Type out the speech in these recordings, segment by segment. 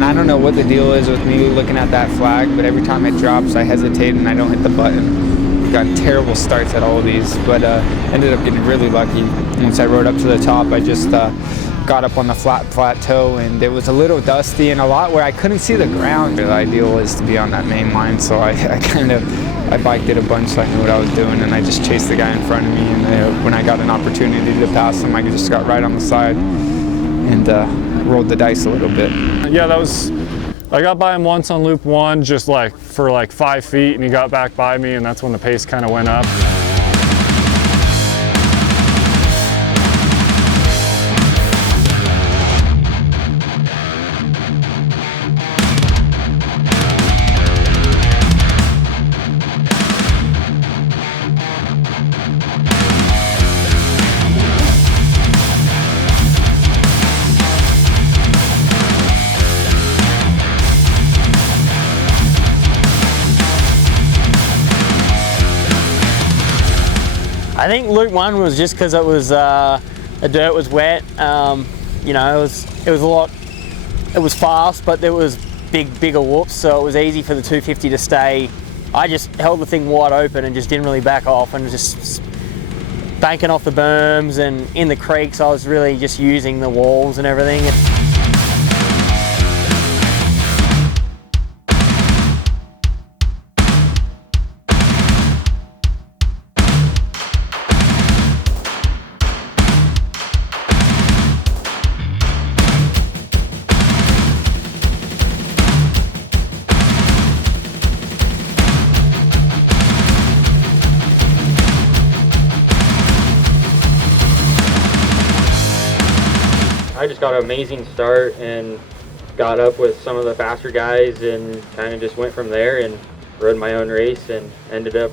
And I don't know what the deal is with me looking at that flag, but every time it drops, I hesitate and I don't hit the button. Got terrible starts at all of these, but ended up getting really lucky. Once I rode up to the top, I just got up on the flat plateau, and it was a little dusty and a lot where I couldn't see the ground. The ideal is to be on that main line, so I biked it a bunch so I knew what I was doing, and I just chased the guy in front of me, and when I got an opportunity to pass him, I just got right on the side and rolled the dice a little bit. Yeah, I got by him once on loop 1, just for 5 feet, and he got back by me, and that's when the pace kind of went up. I think loop 1 was just because it was the dirt was wet. You know, it was fast, but there was bigger whoops, so it was easy for the 250 to stay. I just held the thing wide open and just didn't really back off, and just banking off the berms and in the creeks. I was really just using the walls and everything. I just got an amazing start and got up with some of the faster guys and kind of just went from there and rode my own race and ended up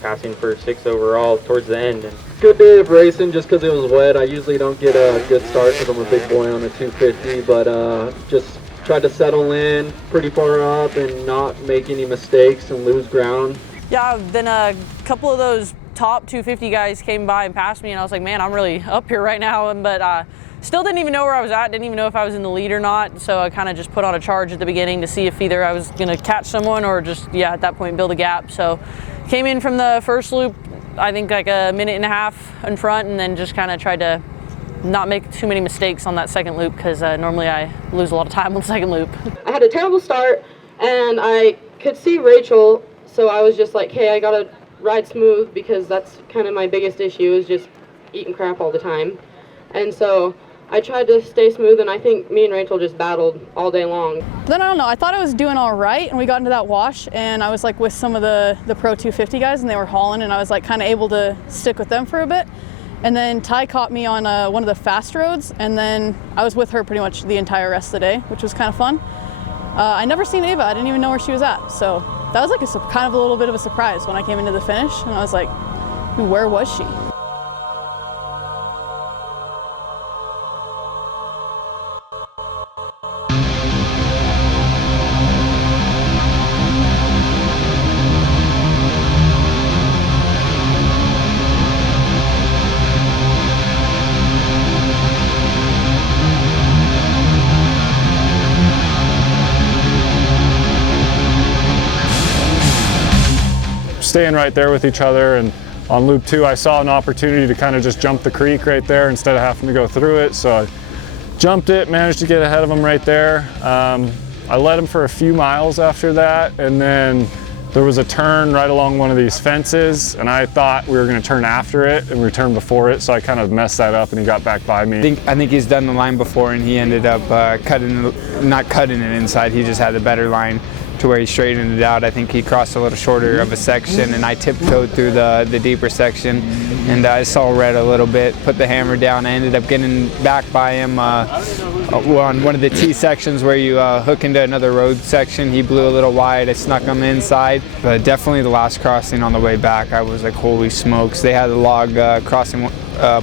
passing for 6th overall towards the end. Good day of racing just because it was wet. I usually don't get a good start because I'm a big boy on a 250, but just tried to settle in pretty far up and not make any mistakes and lose ground. Yeah, then a couple of those top 250 guys came by and passed me, and I was like, man, I'm really up here right now. But still didn't even know where I was at, didn't even know if I was in the lead or not. So I kind of just put on a charge at the beginning to see if either I was gonna catch someone or just, yeah, at that point build a gap. So came in from the first loop, I think like a minute and a half in front, and then just kind of tried to not make too many mistakes on that second loop, because normally I lose a lot of time on the second loop. I had a terrible start and I could see Rachel, so I was just like, hey, I gotta ride smooth, because that's kind of my biggest issue, is just eating crap all the time. And so I tried to stay smooth, and I think me and Rachel just battled all day long. Then I don't know, I thought I was doing all right, and we got into that wash, and I was like with some of the Pro 250 guys, and they were hauling, and I was like kind of able to stick with them for a bit. And then Ty caught me on one of the fast roads, and then I was with her pretty much the entire rest of the day, which was kind of fun. I never seen Ava, I didn't even know where she was at, so that was like kind of a little bit of a surprise when I came into the finish, and I was like, where was she? Staying right there with each other, and on loop 2 I saw an opportunity to kind of just jump the creek right there instead of having to go through it, so I jumped it, managed to get ahead of him right there. I led him for a few miles after that, and then there was a turn right along one of these fences, and I thought we were going to turn after it, and we turned before it, so I kind of messed that up, and he got back by me. I think he's done the line before, and he ended up not cutting it inside. He just had a better line to where he straightened it out. I think he crossed a little shorter of a section, and I tiptoed through the deeper section, and I saw red a little bit, put the hammer down. I ended up getting back by him on one of the T sections where you hook into another road section. He blew a little wide. I snuck him inside, but definitely the last crossing on the way back, I was like, holy smokes. They had a log crossing,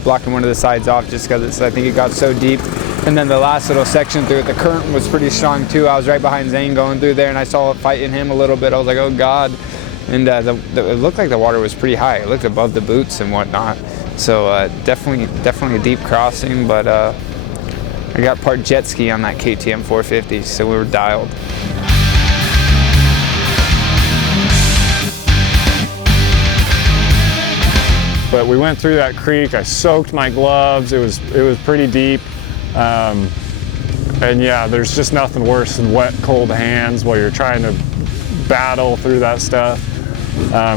blocking one of the sides off just because I think it got so deep. And then the last little section through it, the current was pretty strong too. I was right behind Zane going through there, and I saw it fighting him a little bit. I was like, oh God. And it looked like the water was pretty high. It looked above the boots and whatnot. So definitely a deep crossing, but I got part jet ski on that KTM 450, so we were dialed. But we went through that creek. I soaked my gloves. It was pretty deep. And yeah, there's just nothing worse than wet, cold hands while you're trying to battle through that stuff.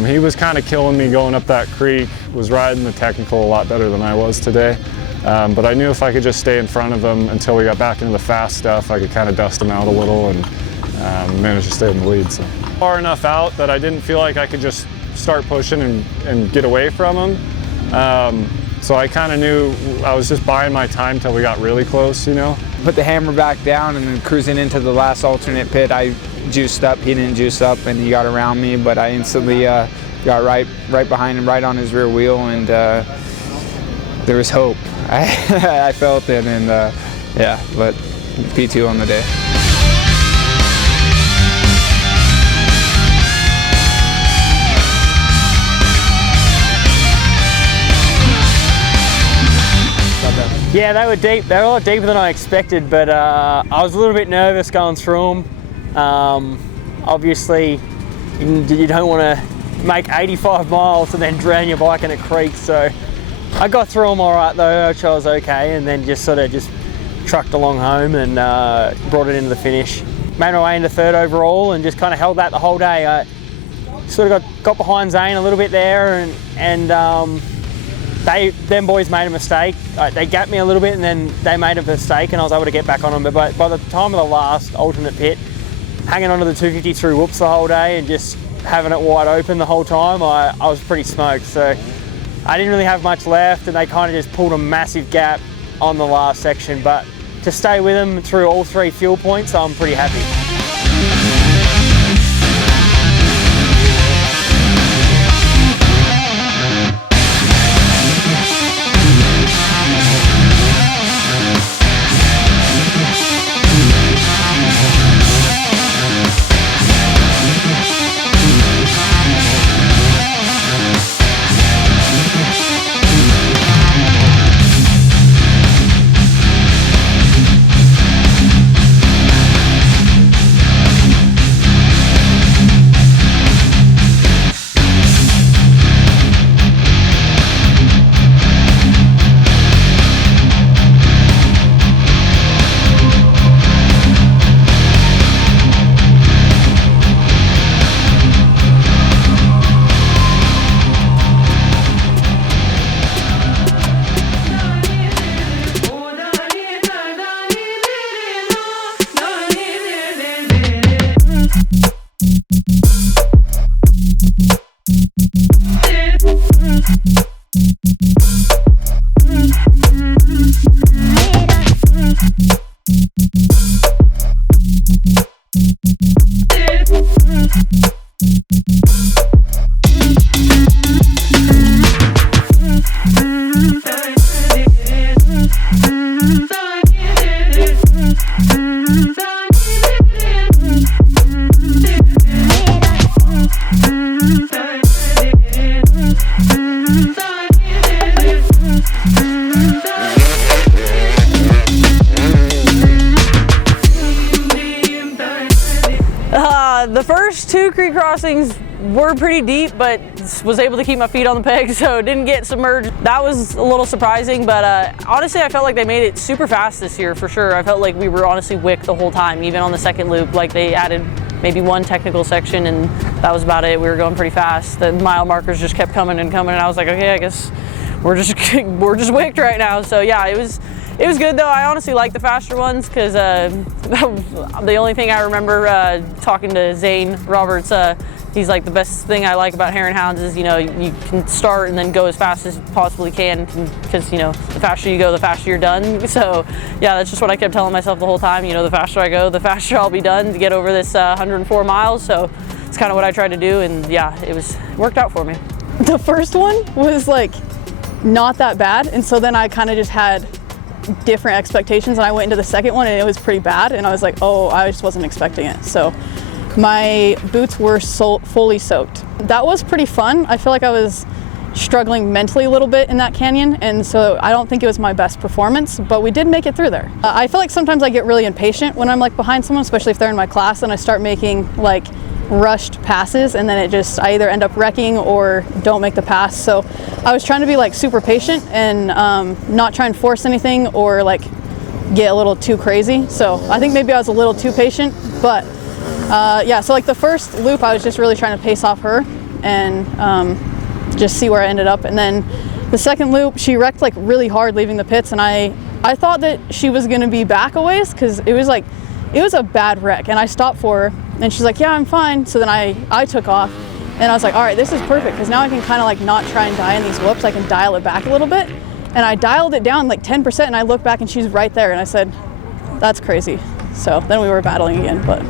He was kind of killing me going up that creek, was riding the technical a lot better than I was today. But I knew if I could just stay in front of him until we got back into the fast stuff, I could kind of dust him out a little and manage to stay in the lead. So far enough out that I didn't feel like I could just start pushing and get away from him. So I kind of knew I was just buying my time till we got really close, you know. Put the hammer back down and then cruising into the last alternate pit, I juiced up. He didn't juice up and he got around me, but I instantly got right behind him, right on his rear wheel, and there was hope. I felt it, and yeah, but P2 on the day. Yeah, they were deep. They were a lot deeper than I expected, but I was a little bit nervous going through them. Obviously, you don't want to make 85 miles and then drown your bike in a creek, so I got through them all right though, which I was okay, and then just trucked along home and brought it into the finish. Made my way into third overall and just kind of held that the whole day. I sort of got behind Zane a little bit there, and them boys made a mistake. They gapped me a little bit and then they made a mistake and I was able to get back on them. But by the time of the last alternate pit, hanging onto the 250 through whoops the whole day and just having it wide open the whole time, I was pretty smoked. So I didn't really have much left and they kind of just pulled a massive gap on the last section. But to stay with them through all 3 fuel points, I'm pretty happy. The first 2 creek crossings were pretty deep, but was able to keep my feet on the peg, so didn't get submerged. That was a little surprising, but honestly, I felt like they made it super fast this year for sure. I felt like we were honestly wicked the whole time, even on the second loop. Like they added maybe 1 technical section, and that was about it. We were going pretty fast. The mile markers just kept coming and coming, and I was like, okay, I guess we're just wicked right now. So yeah, it was good though. I honestly like the faster ones because the only thing I remember talking to Zane Roberts, he's like, the best thing I like about Hare and Hounds is, you know, you can start and then go as fast as you possibly can because, you know, the faster you go, the faster you're done. So yeah, that's just what I kept telling myself the whole time. You know, the faster I go, the faster I'll be done to get over this 104 miles. So it's kind of what I tried to do, and yeah, it worked out for me. The first one was like not that bad, and so then I kind of just had different expectations, and I went into the second one and it was pretty bad, and I was like, oh, I just wasn't expecting it. So my boots were fully soaked. That was pretty fun. I feel like I was struggling mentally a little bit in that canyon, and so I don't think it was my best performance, but we did make it through there. I feel like sometimes I get really impatient when I'm like behind someone, especially if they're in my class, and I start making like rushed passes, and then I either end up wrecking or don't make the pass. So I was trying to be like super patient and not try and force anything or like get a little too crazy. So I think maybe I was a little too patient, but yeah, so like the first loop I was just really trying to pace off her and just see where I ended up. And then the second loop, she wrecked like really hard leaving the pits, and I thought that she was gonna be back a ways because it was a bad wreck, and I stopped for her and she's like, yeah, I'm fine. So then I took off, and I was like, all right, this is perfect because now I can kind of like not try and die in these whoops. I can dial it back a little bit, and I dialed it down like 10%, and I looked back and she's right there, and I said, that's crazy. So then we were battling again, but